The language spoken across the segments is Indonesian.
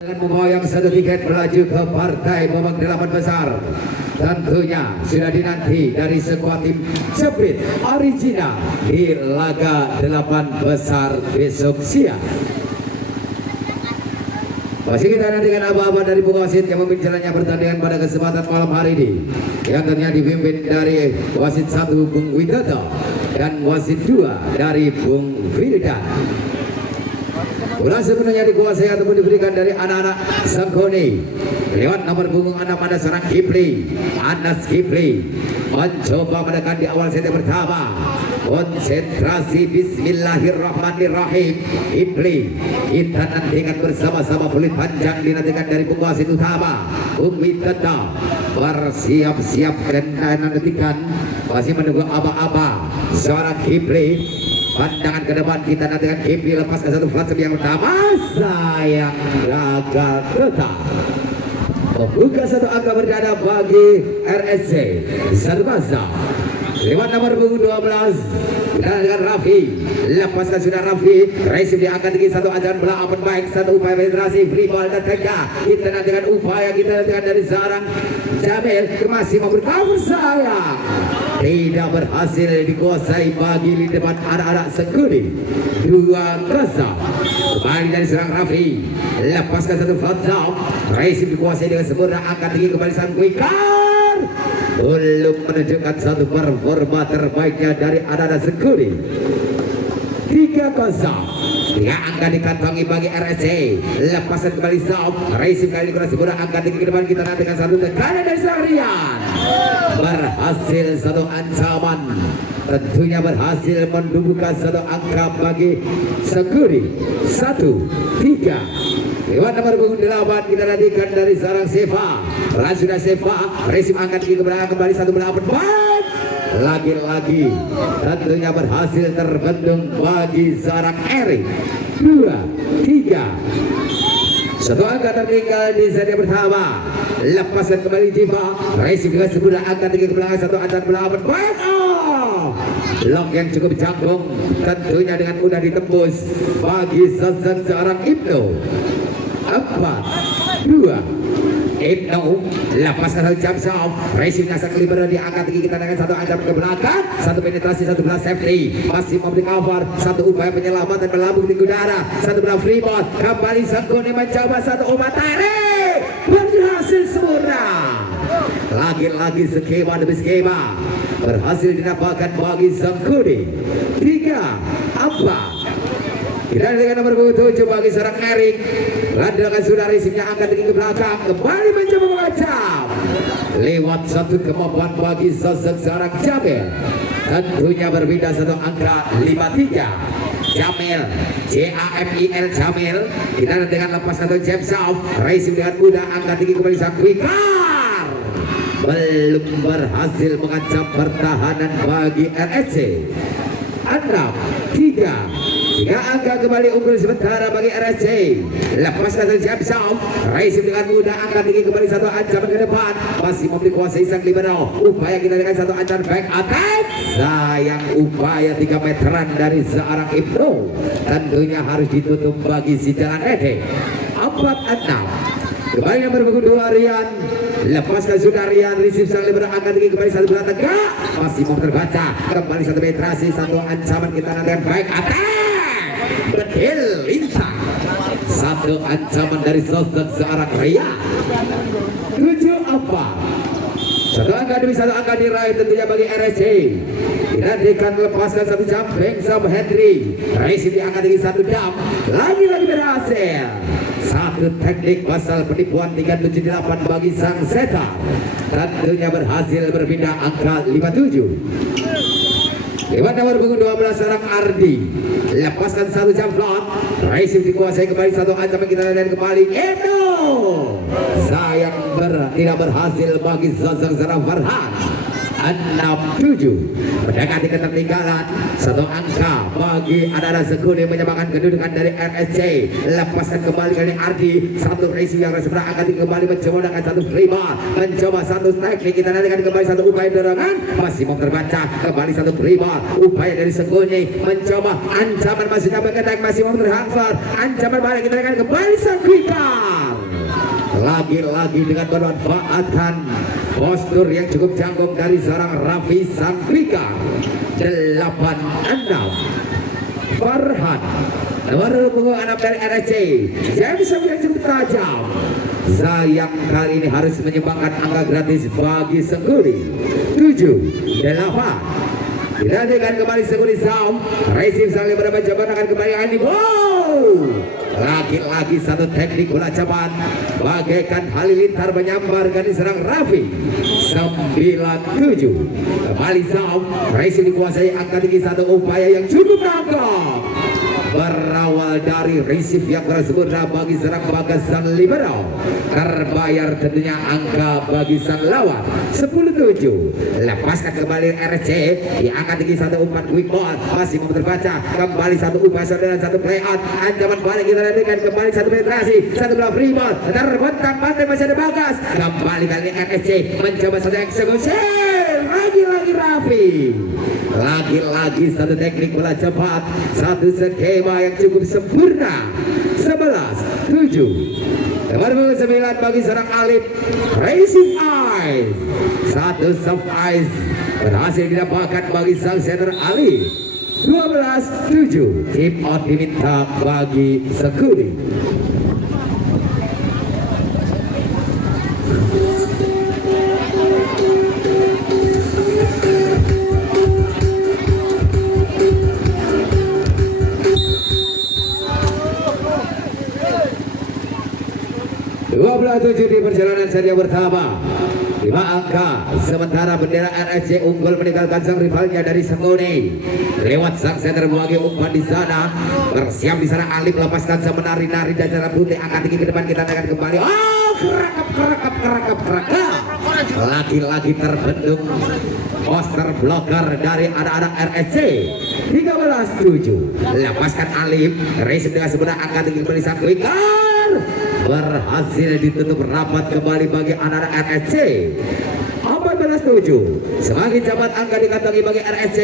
Dengan memboyong satu tiket melaju ke partai babak 8 besar. Tentunya sudah dinanti dari skuad tim Jepit Original di laga 8 besar besok siang. Masih kita nantikan apa-apa dari Bung Wasit yang memimpin jalannya pertandingan pada kesempatan malam hari ini, yang tentunya dipimpin dari Wasit 1 Bung Widodo dan Wasit 2 dari Bung Firdan. Bola sepenuhnya dikuasai ataupun diberikan dari anak-anak Sanggoni lewat nomor punggung 6 ada seorang Kipli, Anas Kipli mencoba menekan di awal set pertama. Konsentrasi, bismillahirrahmanirrahim. Kipli, kita nantikan bersama-sama, peluit panjang dinantikan dari Bung Wasit utama Bung Widodo bersiap-siap dan nantikan masih menunggu aba-aba seorang Kipli. Pandangan ke depan kita nantikan Kipli lepaskan satu flat yang pertama, sayang gagal tetap. Membuka satu angka berdada bagi RSC satu masa lewat nomor punggung 12 dan dengan Raffi, lepaskan sudah Raffi, race diangkat tinggi satu ajaran bola open baik, satu upaya penetrasi free ball dan tegak. Kita nantikan upaya kita nantikan dari seorang Jamil masih mau bercover, sayang tidak berhasil dikuasai bagi di depan anak-anak Sekudi 2-0. Kembali dari serang Raffi, lepaskan satu flat down, race dikuasai dengan sempurna, angkat tinggi kembali sang Kwikar, belum menunjukkan satu performa terbaiknya dari anak-anak Sekudi. 3-0. Tiga angka dikantongi bagi RSC, lepaskan kembali stop, racing kali kurang sempurna, angkat tinggi ke depan, kita nantikan satu tekanan dari sang Rian, berhasil satu ancaman, tentunya berhasil mendudukan satu angka bagi Sekudi 1-3. lewat nomor punggung 8 kita nantikan dari seorang Seva, sudah Seva, racing angkat tinggi ke belakang, kembali 1-8. Lagi-lagi tentunya berhasil terbendung bagi seorang Erik 2-3. Satu angka tertinggal di set yang pertama, lepaskan kembali Jiva, racing dengan sebuah angka tinggi ke belakang, satu antar belakang baik. Blok yang cukup jangkung tentunya dengan mudah ditembus bagi seorang Ibnu. 4-2. Ibnu lepaskan satu jump shot, racing asal kelima diangkat tinggi, kita dengan satu ancam ke belakang, satu penetrasi, satu belah safety, masih memberi cover, satu upaya penyelamatan melambung tinggi udara, satu belah free ball, kembali Sanggoni mencoba satu umpan tarik, berhasil sempurna. Lagi-lagi skema demi skema berhasil didapatkan bagi Sanggoni. 3-4. Kita dengan nomor 7 bagi seorang Erik, landakan sudah racingnya angkat tinggi ke belakang, kembali mencoba mengacam lewat satu kemampuan bagi sosok seorang Jamil, tentunya berbeda satu angka 5-3. Jamil, Jamil Jamil, kita dengan lepas satu jab shot, racing dengan mudah angkat tinggi kembali sang Kwikar, belum berhasil mengancam pertahanan bagi RSC. 6-3. Tiga angka kembali unggul sementara bagi RSC. Lepaskan satu jab shot, racing dengan mudah angkat tinggi kembali satu ancaman ke depan, masih memberi kuasai sang libero. Upaya kita dengan satu ancaman back attack, sayang upaya 3 meteran dari seorang Ibnu tentunya harus ditutup bagi si Jalan Ede. 4-6. Kembali nomor punggung 2 Rian, lepaskan sudah Rian, receive sang libero angkat tinggi kembali satu bola tegak, masih mau terbaca, kembali satu penetrasi, satu ancaman kita nantikan baik attack, betul lintang, satu ancaman dari sosok seorang Rian. 7-4. Satu angka demi satu angka diraih tentunya bagi RSC. Dinantikan lepaskan satu jumping sama Henry, racing diangkat tinggi satu jam, lagi-lagi berhasil. Satu teknik pasal penipuan 378 bagi sang setar, tentunya berhasil berpindah angka 57. lewat nomor punggung 12 seorang Ardi, lepaskan satu jump shot, racing dikuasai kembali satu ancaman kita dan kembali Edo, sayang tidak berhasil bagi sosok seorang Farhan. 6-7. Mendekati ketertinggalan satu angka bagi anak-anak Sekudi, menyamakan kedudukan dari RSC. Lepaskan kembali dari Ardi, satu racing yang sebelah angkat kembali mencoba dengan satu free ball, mencoba satu teknik, kita nantikan kembali satu upaya dorongan, masih mau terbaca kembali satu free ball, upaya dari Sekudi mencoba ancaman, masih dapat ketek, masih mau terhantar ancaman balik, kita nantikan kembali sang Kwikar, lagi-lagi dengan memanfaatkan postur yang cukup jangkung dari seorang Raffi Sandrika. 86 Farhan nomor punggung 6 dari RSC James yang cukup tajam. Zayang kali ini harus menyumbangkan angka gratis bagi Sengguri. 7 8 dilanjutkan kembali Sengguri Sam Racing sang beberapa jaban akan kembali Ali. Lagi-lagi satu teknik bola cepat bagaikan halilintar menyambar garis serang Raffi. 97 kembali Sam Racing dikuasai angka tinggi satu upaya yang cukup nangkap berawal dari receive yang bersempurna bagi serang Bagas sang libero, terbayar tentunya angka bagi sang lawan. 10-7 lepaskan kembali RC diangkat tinggi satu umpan quick ball masih mau terbaca kembali satu upaya saudara satu play out ancaman balik kita nantikan kembali satu penetrasi satu bola free ball terbentang pantai masih ada Bagas kembali kali ini RC mencoba satu eksekusi lagi-lagi Raffi. Lagi-lagi satu teknik bola cepat, satu skema yang cukup sempurna. 11-7 nomor 9 bagi seorang Alif Racing Eyes. Satu soft eyes berhasil didapatkan bagi sang center Alif. 12-7 tip out diminta bagi Sekuli. Tujuh di perjalanan saja pertama 5 angka sementara bendera RSC unggul meninggalkan sang rivalnya dari Sengguni lewat sang center bagi umpan di sana bersiap di sana Alif lepaskan semenari-nari dan cara putih angkat tinggi ke depan kita akan kembali kerakap lagi-lagi terbendung poster blocker dari anak-anak RSC. 13-7 lepaskan Alif Racing dengan sebenar angkat tinggi kembali sang winger berhasil ditutup rapat kembali bagi anak-anak RSC. 14-7 semakin cepat angka dikantongi bagi RSC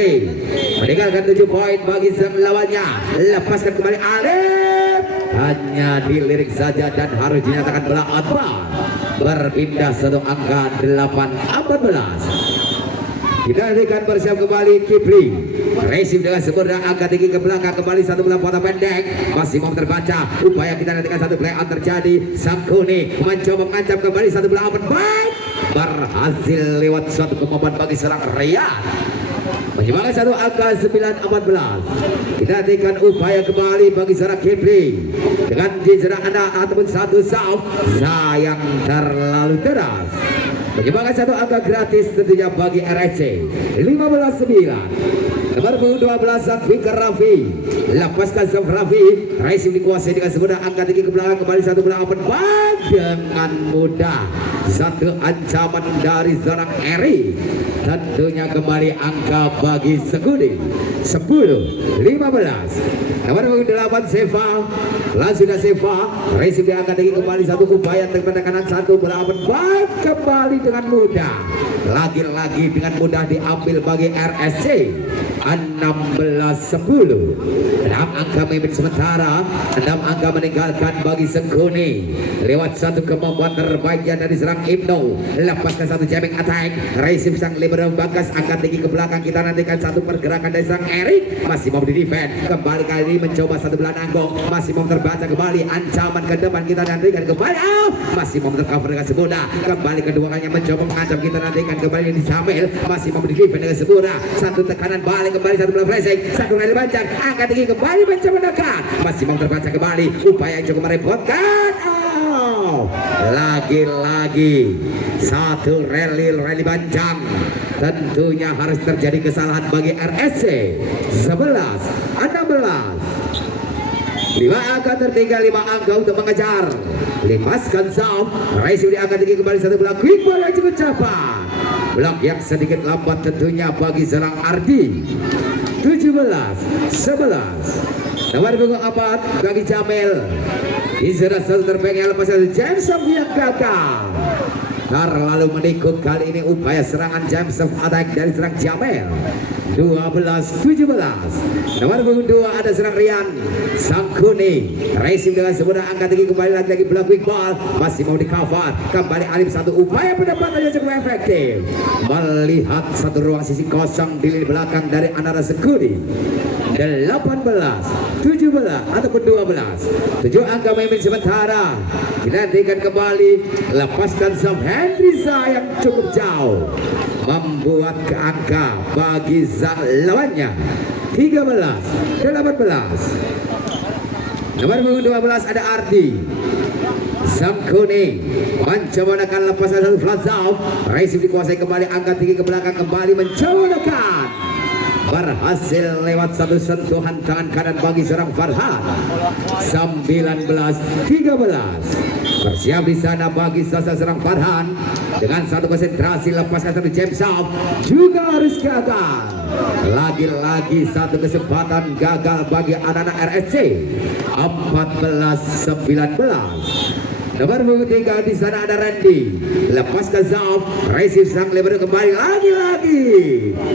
meninggalkan 7 poin bagi sang lawannya. Lepaskan kembali Alif hanya dilirik saja dan harus dinyatakan bola outbound. Berpindah satu angka 8-14 kita berikan bersiap kembali Kipling Racing dengan sempurna angka tinggi ke belakang kembali satu bola potong pendek masih mau terbaca upaya kita nantikan satu play out terjadi. Sangkuni mencoba mengancam kembali satu bola open baik berhasil lewat suatu kemampuan bagi serang Riyad menyumbangkan satu angka 9-14. Kita nantikan upaya kembali bagi serang Kipling dengan diserang anak ataupun satu soft sayang terlalu deras menyumbangkan satu angka gratis tentunya bagi RSC. 15-9 nomor 12 Fikar Raffi lepaskan sang Raffi Racing dikuasai dengan semudah angka tinggi ke belakang kembali satu bola open bar dengan mudah satu ancaman dari seorang Eri tentunya kembali angka bagi Segudi. 10-15 nomor 8 Seva langsung Seva Racing diangkat tinggi kembali satu upaya terpandang kanan satu bola open bar kembali dengan mudah lagi-lagi dengan mudah diambil bagi RSC. 16-10 6 angka memimpin sementara 6 angka meninggalkan bagi Sengguni lewat satu kemampuan terbaiknya dari serang Ibnu. Lepaskan satu jamming attack Racing sang libero Bagas angkat tinggi ke belakang kita nantikan satu pergerakan dari serang Erik masih mau di defend kembali kali ini mencoba satu bola nanggung masih mau terbaca kembali ancaman ke depan kita nantikan kembali masih mau tercover dengan semudah kembali kedua kalinya mencoba mengancam kita nantikan kembali di Samil masih mau di defend dengan semudah satu tekanan balik kembali satu bola flashing satu rally panjang angkat tinggi kembali mencoba dekat masih mau terbaca kembali upaya yang cukup merepotkan lagi-lagi satu rally panjang tentunya harus terjadi kesalahan bagi RSC. 11-16 5 angka tertinggal 5 angka untuk mengejar lepaskan Sam Racing diangkat tinggi kembali satu bola quick ball yang cukup cepat blok yang sedikit lambat tentunya bagi serang Ardi. 17-11 nomor punggung 4 bagi Jamil diserang satu terbaik yang lepas satu James yang gagal terlalu menikut. Kali ini upaya serangan James of Attack dari serang Jamel. 12-17. Nomor punggung 2 ada serang Rian sang kuning. Racing dengan semudah angkat tinggi kembali lagi bola quick ball masih mau di cover. Kembali Alif satu upaya pendapatannya cukup efektif. Melihat satu ruang sisi kosong di lini belakang dari Anara Sekudi. 18-17 ataupun 12. 7 angka memimpin sementara. Dinantikan kembali lepaskan Sam Hendrisa yang cukup jauh membuat ke angka bagi sang lawannya. 13-18. Nomor punggung 12 ada Ardi sang kuning mencoba menekan lepasan satu flat out. Racing dikuasai kembali, angkat tinggi ke belakang kembali mencoba menekan, berhasil lewat satu sentuhan tangan kanan bagi seorang Farhan. 19-13. Bersiap di sana bagi seorang Farhan dengan satu konsentrasi, lepaskan satu jump shot juga harus gagal. Lagi-lagi satu kesempatan gagal bagi anak-anak RSC. 14-19. Nomor punggung 3 di sana ada Randy. Lepaskan Zaf, Racing sang lebar kembali lagi-lagi.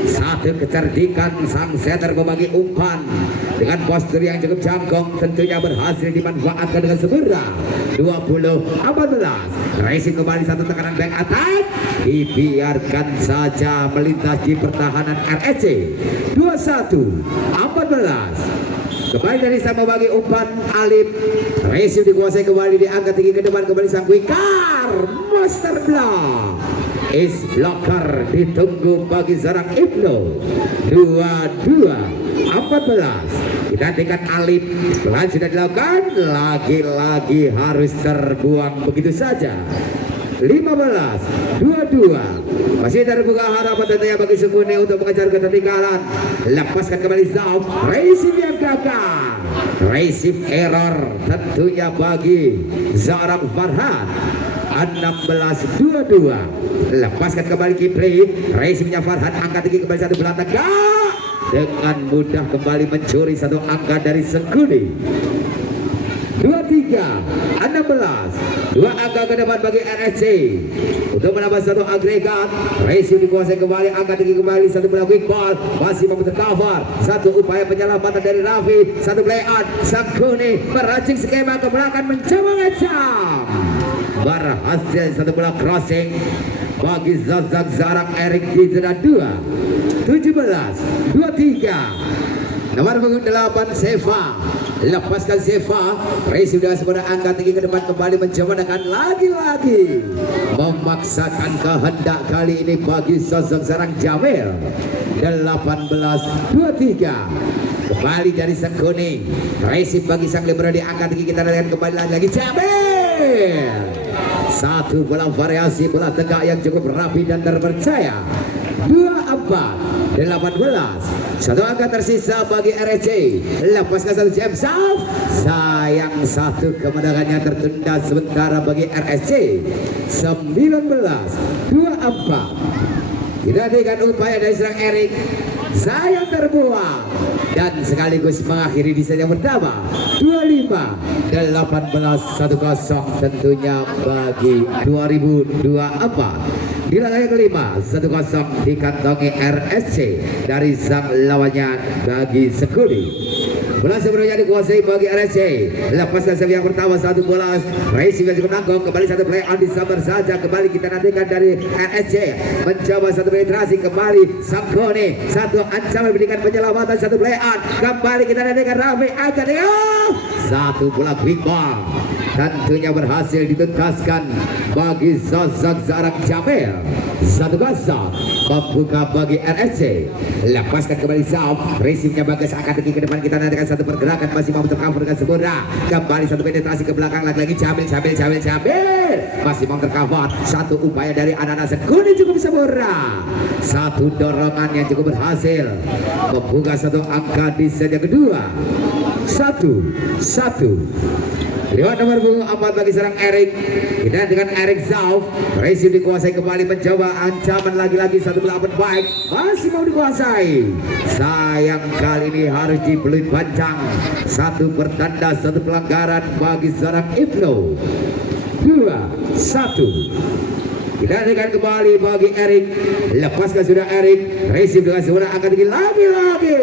Satu kecerdikan sang setter membagi umpan dengan postur yang cukup jangkung, tentunya berhasil dimanfaatkan dengan sempurna. 20-14. Racing kembali satu tekanan back attack, dibiarkan saja melintas di pertahanan RSC. 21-14. Kembali dari sama bagi umpan Alif. Racing dikuasai kembali, diangkat tinggi ke depan kembali sang Wikar. Master block. Is blocker ditunggu bagi seorang Ibnu. 22-14. Dinantikan Alif. Pelan sudah dilakukan. Lagi-lagi harus terbuang begitu saja. 15-22. Masih terbuka harapan tentunya bagi Sukuni untuk mengejar ketertinggalan. Lepaskan kembali Zauf. Racing yang gagal. Racing error tentunya bagi seorang Farhan. 16-22. Lepaskan kembali Kipri. Racingnya Farhan, angkat tinggi kembali satu belakang. Dengan mudah kembali mencuri satu angka dari Sukuni. 23-16. 2 angka ke depan bagi RSC untuk menambah satu agregat. Racing dikuasai kembali, angkat tinggi kembali satu bola quick ball, masih mampu tercover. Satu upaya penyelamatan dari Raffi, satu play out. Sang kuning meracik skema ke belakang mencoba ngecam. Berhasil satu bola crossing bagi Zazak Zarak Erik di zona 2. 17-23. Nomor punggung 8 Seva. Lepaskan Seva. Racing dengan semudah angkat tinggi ke depan kembali mencoba dengan lagi-lagi memaksakan kehendak kali ini bagi sosok serang Jamil. 18-23. Kembali dari sang kuning. Racing bagi sang libero diangkat tinggi, kita lihat kembali lagi Jamil. Satu bola variasi bola tegak yang cukup rapi dan terpercaya. 24-18. Satu angka tersisa bagi RSC. Lepaskan satu jam saf. Sayang satu kemenangannya tertunda sementara bagi RSC. 19-24. Kita dengan upaya dari serang Erik. Sayang terbuang dan sekaligus mengakhiri desain yang pertama. 25-18. 1-0 tentunya bagi 2024. Di laga yang kelima 1-0 dikantongi RSC dari sang lawannya bagi Sekudi. Bola sebelumnya dikuasai bagi RSC. Lepaskan serve yang pertama, satu bola Racing yang cukup nanggung. Kembali satu play on, disabar saja. Kembali kita nantikan dari RSC mencoba satu penetrasi kembali Sakone. Satu ancaman berikan penyelamatan, satu play on. Kembali kita nantikan Raffi akan satu bola quick ball. Tentunya berhasil dituntaskan bagi Zazak Zarak Jamil. 1-0 membuka bagi RSC. Lepaskan kembali Zauf. Racingnya bagus, angkat tinggi ke depan, kita nantikan satu pergerakan masih mau tercover dengan sempurna. Kembali satu penetrasi ke belakang, lagi-lagi Jamil masih mau tercover. Satu upaya dari anak-anak Sekuni cukup sempurna. Satu dorongan yang cukup berhasil membuka satu angka di set yang kedua. 1-1. Lewat nomor punggung 4 bagi serang Erik. Kita dengan Erik Zauf. Racing dikuasai kembali mencoba ancaman lagi-lagi satu bola open baik. Masih mau dikuasai. Sayang kali ini harus dipeluit panjang. Satu pertanda satu pelanggaran bagi serang Ibnu. 2-1. Kita dengan kembali bagi Erik. Lepaskan sudah Erik. Receive dengan suara angkat tinggi lagi-lagi.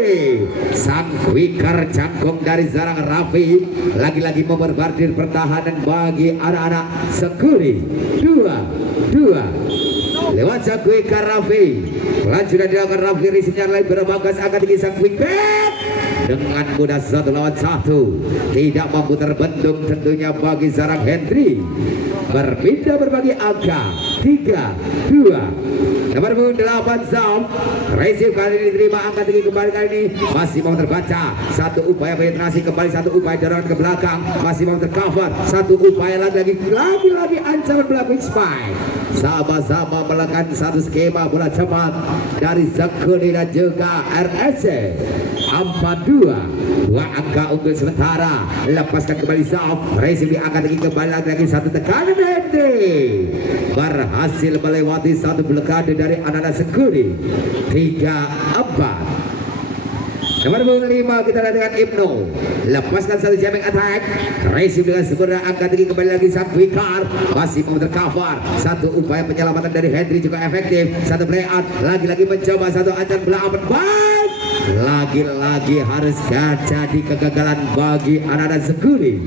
Sang quicker cangkong dari Zarang Raffi. Lagi-lagi memperbardir pertahanan bagi anak-anak Sekuri. 2-2. Lewat sang quicker Raffi. Pelan sudah dilakukan Raffi. Receive-nya lagi berbagas angkat tinggi sang quicker. Dengan mudah 1 lawan 1. Tidak mampu terbendung tentunya bagi Zarang Hendry. Berpindah berbagi angka 3-2. Nomor 8 Zam. Receive kali ini diterima angka tinggi kembali kali ini. Masih mau terbaca. Satu upaya penetrasi kembali. Satu upaya dorongan ke belakang. Masih mau tercover. Satu upaya lagi ancaman belakang spike. Sama-sama melakukan satu skema bola cepat dari Sekuni dan juga RSC. 4-2. 2 angka unggul sementara. Lepaskan kembali Zam. Receive diangkat tinggi kembali lagi satu tekanan Henry. Berhasil melewati satu blokade dari anak-anak Sekuni. 3-4. Nomor 5 kita lihat dengan Ibnu. Lepaskan satu jamming attack. Receive dengan sempurna angkat tinggi kembali lagi sang Wikar. Masih mau tercover. Satu upaya penyelamatan dari Henry juga efektif. Satu play out. Lagi-lagi mencoba satu ancaman belapan. Baik. Lagi-lagi harus jadi kegagalan bagi anak-anak Sekuni.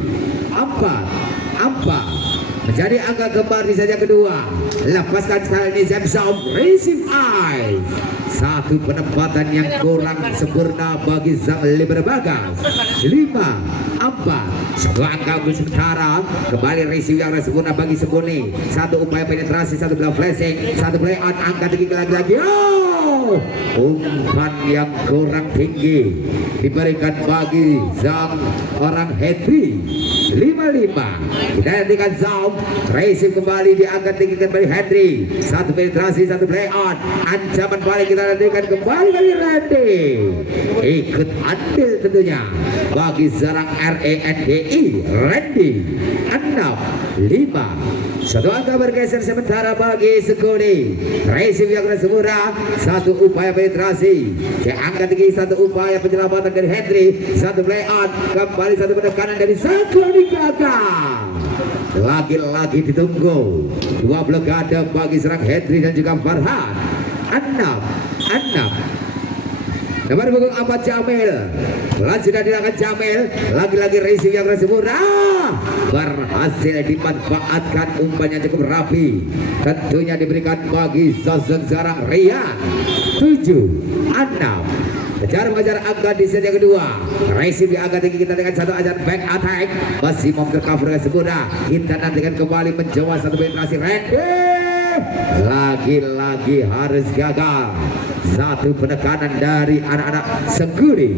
4-4. Menjadi angka kembar di saja kedua. Lepaskan sekali ini Zemsom. Receive eye. Satu penempatan yang kurang sempurna bagi Zang Liberbagas. 5-4. Satu angka unggul sementara. Kembali receive yang sempurna bagi Sebuni. Satu upaya penetrasi, satu bola flashing, satu play out, angka tinggi lagi-lagi. Umpan yang kurang tinggi diberikan bagi Zang orang Henry. 5-5. Kita nantikan Zam. Receive kembali diangkat tinggi kembali Henry. Satu penetrasi, satu play out. Ancaman balik kita nantikan kembali kali Randy. Ikut andil tentunya bagi Zarang RANDI Randy. 6-5. Satu angka bergeser sementara bagi Sekuni. Receive yang sempurna. Satu upaya penetrasi. Diangkat tinggi, satu upaya penyelamatan dari Henry. Satu play out. Kembali satu penekanan dari Sekuni. Gagal. Lagi-lagi ditunggu. Dua blokade bagi serang Henry dan juga Farhan. 6-6. Nomor punggung 4 Jamil. Pelan sudah dilakukan Jamil. Lagi-lagi receive yang sempurna. Berhasil dimanfaatkan, umpannya cukup rapi. Tentunya diberikan bagi sosok Zarang Rian. 7-6. Mengejar angka di set yang kedua. Receive di angka tinggi kita dengan satu ajar back attack. Masih mau tercover dengan sempurna. Kita nantikan kembali mencoba satu penetrasi Randy. Lagi-lagi harus gagal. Satu penekanan dari anak-anak Sekuri.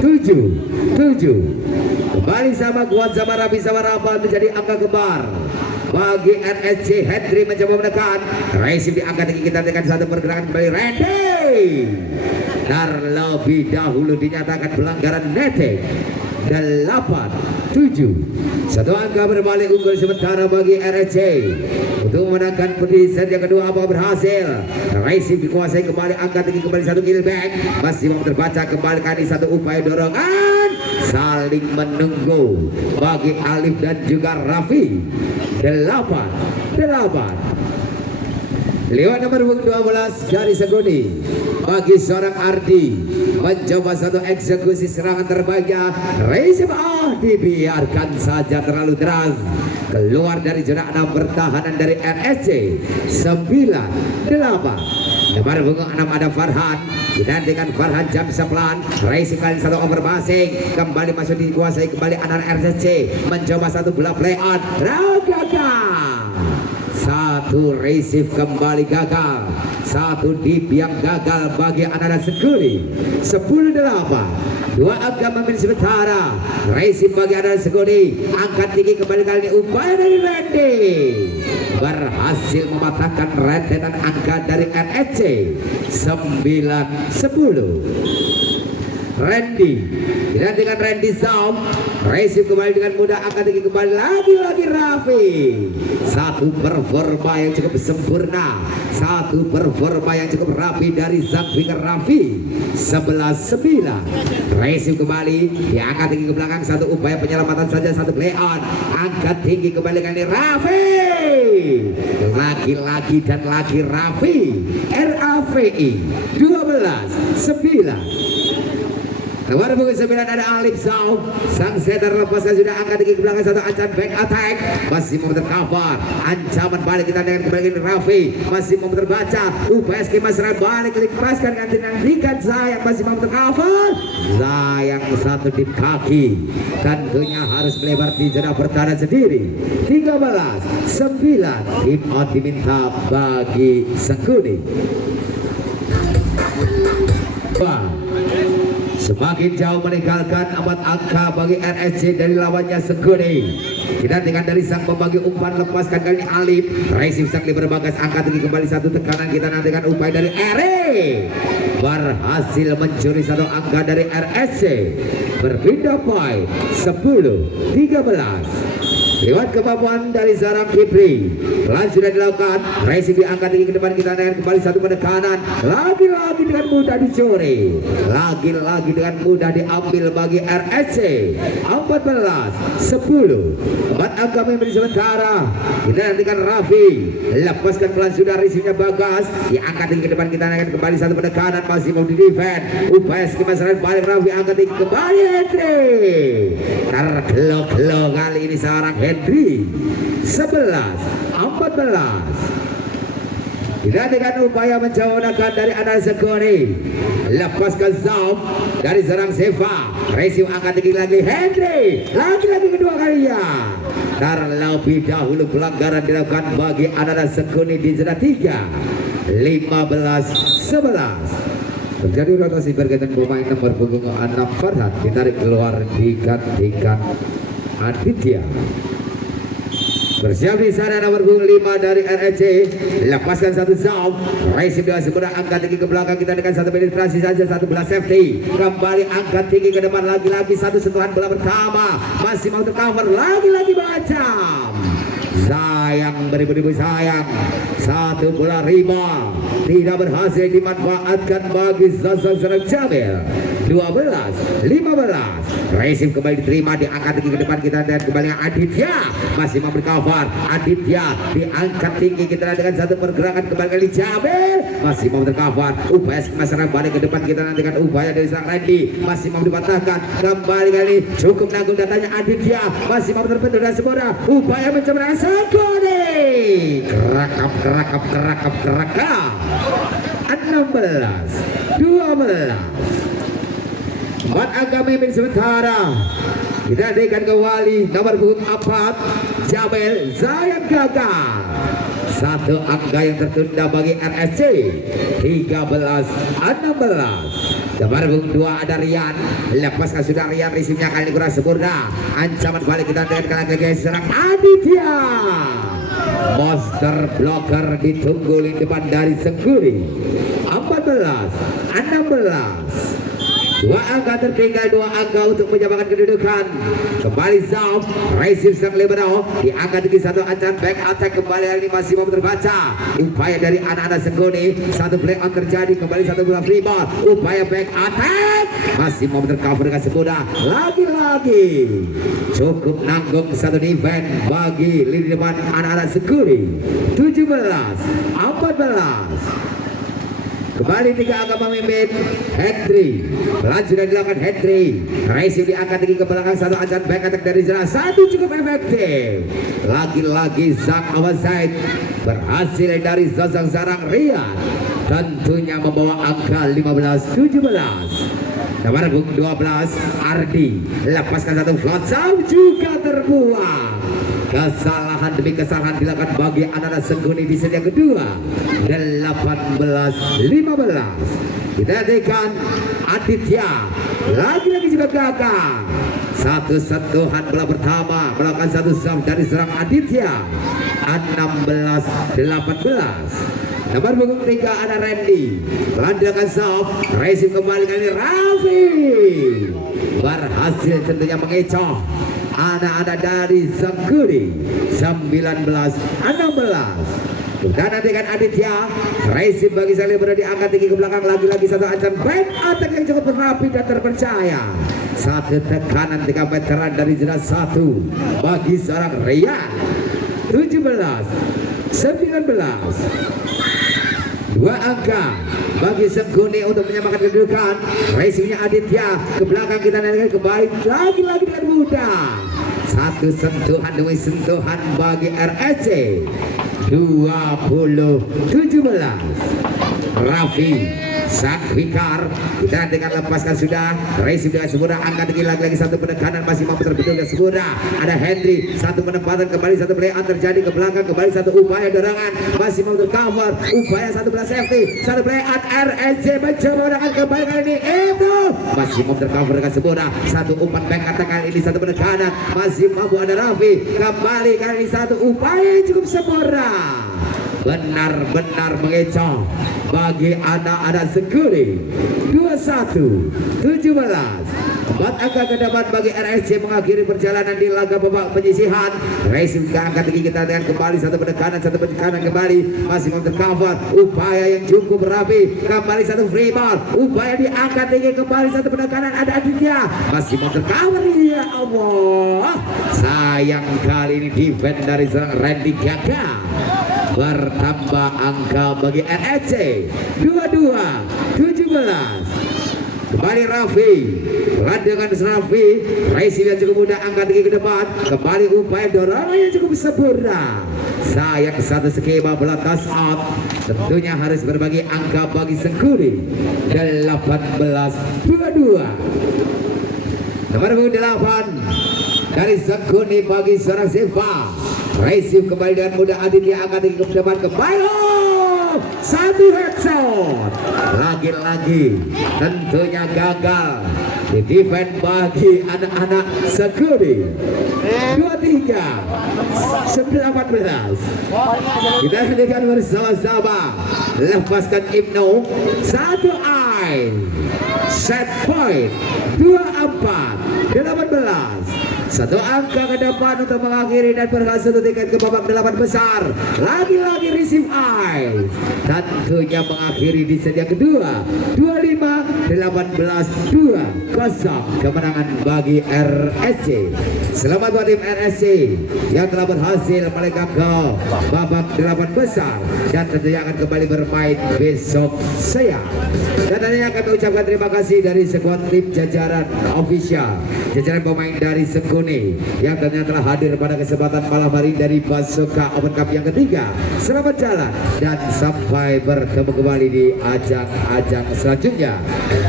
7-7. Kembali sama kuat sama Rabi sama Rafa menjadi angka kembar. Bagi NSC Henry mencoba menekan. Receive di angka tinggi kita dengan satu pergerakan kembali Randy. Terlebih dahulu dinyatakan pelanggaran netek. 8-7. Satu angka berbalik unggul sementara bagi RSC untuk memenangkan di set yang kedua. Apa berhasil? Receive dikuasai kembali, angka tinggi kembali satu kill back. Masih mau terbaca kembali kali satu upaya dorongan. Saling menunggu bagi Alif dan juga Raffi. 8-8. Lewat nomor 12 dari Sekuni bagi seorang Ardi mencoba satu eksekusi serangan terbaiknya. Receive dibiarkan saja terlalu deras keluar dari zona 6 pertahanan dari RSC. 9-8. Nomor punggung 6 ada Farhan. Dinantikan Farhan jam sepelan. Receive kali satu over passing. Kembali masuk dikuasai kembali anak RSC. Mencoba satu bola play on. Gagal. Satu receive kembali gagal. Satu deep yang gagal bagi anak-anak Sekuri. 10-8. Dua angka memimpin sementara. Receive bagi anak Sekuri. Angkat tinggi kembali kali ini upaya dari Randy. Berhasil mematahkan rentetan angka dari RSC. 9-10. Randy dengan Randy Zam. Receive kembali dengan mudah, angkat tinggi kembali lagi Raffi. Satu performa yang cukup sempurna, satu performa yang cukup rapi dari Zakfikar Raffi. 11-9. Receive kembali, diangkat tinggi ke belakang, satu upaya penyelamatan saja, satu play on. Angkat tinggi kembali kali Raffi. lagi-lagi dan lagi Raffi RAVI 12-9. Nomor punggung 9 ada Alif Zau. Sang setter lepaskan sudah angkat tinggi ke belakang satu ancaman back attack. Masih mau tercover. Ancaman balik kita dengan kembali ini Raffi. Masih mau terbaca. Upaya skema serangan balik lepaskan gantikan Zayang masih mau tercover. Zayang satu di kaki. Tentunya harus melebar di zona pertahanan sendiri. 13-9. Tim out diminta bagi Sengkuni. Semakin jauh meninggalkan 4 angka bagi RSC dari lawannya Sengkuni. Kita dengan dari sang pembagi umpan lepaskan kali ini Alif. Racing sang berbagas angka tinggi kembali satu tekanan kita nantikan upaya dari Eri. Berhasil mencuri satu angka dari RSC. Berpindah poin 10-13. Lewat kemampuan dari Sarang Kipri. Pelan sudah dilakukan. Racing diangkat tinggi ke depan kita dengan kembali satu penekanan. Lagi-lagi dengan mudah dicuri. Lagi-lagi dengan mudah diambil bagi RSC. 14-10. 4 angka memberi sementara. Kita nantikan Raffi. Lepaskan pelan sudah racingnya Bagas. Diangkat tinggi ke depan kita dengan kembali satu penekanan. Masih mau di defend. Upaya skema serangan balik Raffi angkat tinggi kembali Hendri. Tergelo-gelo kali ini seorang Hendri. 11-14. Tidak dengan upaya menjauhkan dari Anal Sengkuni. Lepaskan Zau dari serang Seva. Racing angkat tinggi lagi Hendri. Lagi-lagi kedua kalinya. Terlebih dahulu pelanggaran dilakukan bagi Anal Sengkuni di zona 3. 15-11. Terjadi rotasi bergantian pemain nomor punggung 6 Farhan ditarik keluar digantikan Aditya. Bersiap di sana nomor punggung 5 dari RSC. Lepaskan satu Zau. Racing dengan segera angkat tinggi ke belakang kita dengan satu penetrasi saja satu belah safety. Kembali angkat tinggi ke depan lagi-lagi satu sentuhan bola pertama. Masih mau tercover lagi-lagi macam. Sayang beribu-ribu sayang. Satu bola riba tidak berhasil dimanfaatkan bagi Zazan Serang Jamil. 12-15. Racing kembali diterima diangkat tinggi ke depan kita dan kembali Aditya masih memberi cover. Aditya diangkat tinggi kita dengan satu pergerakan kembali kali Jamil masih mau tercover. Upaya serangan balik ke depan kita nantikan upaya dari sang Randy masih mau dipatahkan kembali kali cukup nanggung datanya Aditya masih mau terbentur dan semua upaya mencoba Sengkuni. Kerakap 16-12. 4 angka memimpin sementara. Kita berikan ke Wali nomor punggung 4 Jamil Zayang gagal. Satu angka yang tertunda bagi RSC. 13-16. Nomor punggung 2 ada Rian. Lepaskan sudah Rian. Racingnya kali ini kurang sempurna. Ancaman balik kita dengan kalah lagi serang Aditya. Monster blocker ditunggu di depan dari Sengkuni. 14-16. 2 angka tertinggal, 2 angka untuk menyamakan kedudukan. Kembali Zau. Racing sang Lebano diangkat tinggi satu ancaman back attack kembali ini masih mau terbaca. Upaya dari anak-anak Sengkuni. Satu play on terjadi kembali satu bola free ball. Upaya back attack masih mau tercover dengan semudah. Lagi-lagi cukup nanggung satu defense bagi lini depan anak-anak Sengkuni. 17-14. Kembali 3 angka memimpin Hendri. Pelan sudah dilakukan Hendri. Racing diangkat tinggi ke belakang satu ancaman back attack dari zona 1 cukup efektif. Lagi-lagi Zak Awazaid berhasil dari Zazang Sarang Rian. Tentunya membawa angka 15-17. Nomor 12 Ardi. Lepaskan satu flotsam juga terbuang. Kesalahan demi kesalahan dilakukan bagi anak-anak Sengkuni di set yang kedua. 18-15. Kita hentikan Aditya. Lagi-lagi juga gagal. Satu sentuhan bola pertama melakukan satu serve dari serang Aditya. 16-18. Nomor punggung 3 ada Randy. Pelandakan serve. Racing kembali kali Raffi. Berhasil tentunya mengecoh anak-anak dari Sengkuni. 19-16. Kita nantikan Aditya. Racing bagi saya berada diangkat tinggi ke belakang. Lagi-lagi satu ancaman back attack yang cukup rapi dan terpercaya. Satu tekanan 3 meteran dari zona 1 bagi seorang Rian. 17-18. Dua angka bagi Sengkuni untuk menyamakan kedudukan. Racingnya Aditya ke belakang, kita naikkan kembali lagi-lagi dengan mudah. Satu sentuhan demi sentuhan bagi RSC. 20-17. Raffi sang Fikar, kita dengan lepaskan sudah. Racing dengan Semura angkat tinggi lagi satu penekanan, masih mampu terbetul ke Semura. Ada Henry, satu penempatan kembali, satu play out terjadi ke belakang, kembali satu upaya dorongan, masih mampu tercover, upaya satu belas safety, satu play out. RSC mencoba menekan kembali kali ini, itu masih mampu tercover dengan Semura. Satu umpan back attack kali ini, satu penekanan, masih mampu ada Raffi, kembali kali ini satu upaya cukup Semura. Benar-benar mengecoh bagi anak-anak Sengkuni. 21-17. 4 angka ke depan bagi RSC mengakhiri perjalanan di laga babak penyisihan. Racing ke angka tinggi, kita dengan kembali satu penekanan kembali, masih mau tercover, upaya yang cukup rapi, kembali satu free ball, upaya diangkat tinggi kembali, satu penekanan, ada Aditya, masih mau tercover. Ya Allah, sayang kali ini defense dari Randy Gaga. Bertambah angka bagi RSC 22-17. Kembali Raffi, dengan Raffi, Racing yang cukup mudah angkat tinggi ke depan, kembali upaya dorongan yang cukup sempurna. Sayang satu skema belatas out, tentunya harus berbagi angka bagi Sengkuni. 18-22. Nomor 8 dari Sengkuni bagi seorang Siva. Racing kembali dengan mudah, Aditya angkat tinggi ke depan, kembali satu headshot. Lagi-lagi tentunya gagal di defense bagi anak-anak Sengkuni. 23-18. Kita hentikan bersama-sama, lepaskan Ibnu, satu eye, set point 24-18. Satu angka ke depan untuk mengakhiri dan berhasil tiket ke babak 8 besar. Lagi-lagi receive eyes, tentunya mengakhiri di set yang kedua. 25-18-2 kemenangan bagi RSC. Selamat buat tim RSC yang telah berhasil melenggang ke babak 8 besar dan tentunya akan kembali bermain besok siang. Dan tentunya kami ucapkan terima kasih dari sekuat tim jajaran official, jajaran pemain dari Sengkuni yang ternyata telah hadir pada kesempatan malam hari dari Basoka Open Cup yang ketiga. Selamat jalan dan sampai bertemu kembali di ajang-ajang selanjutnya.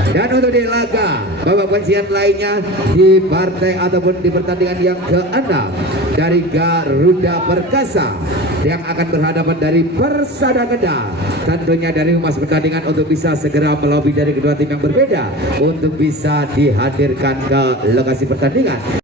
Dan untuk di laga babak penyisihan lainnya di partai ataupun di pertandingan yang ke-6 dari Garuda Perkasa yang akan berhadapan dari Persada Kendal, tentunya dari humas pertandingan untuk bisa segera melobi dari kedua tim yang berbeda untuk bisa dihadirkan ke lokasi pertandingan.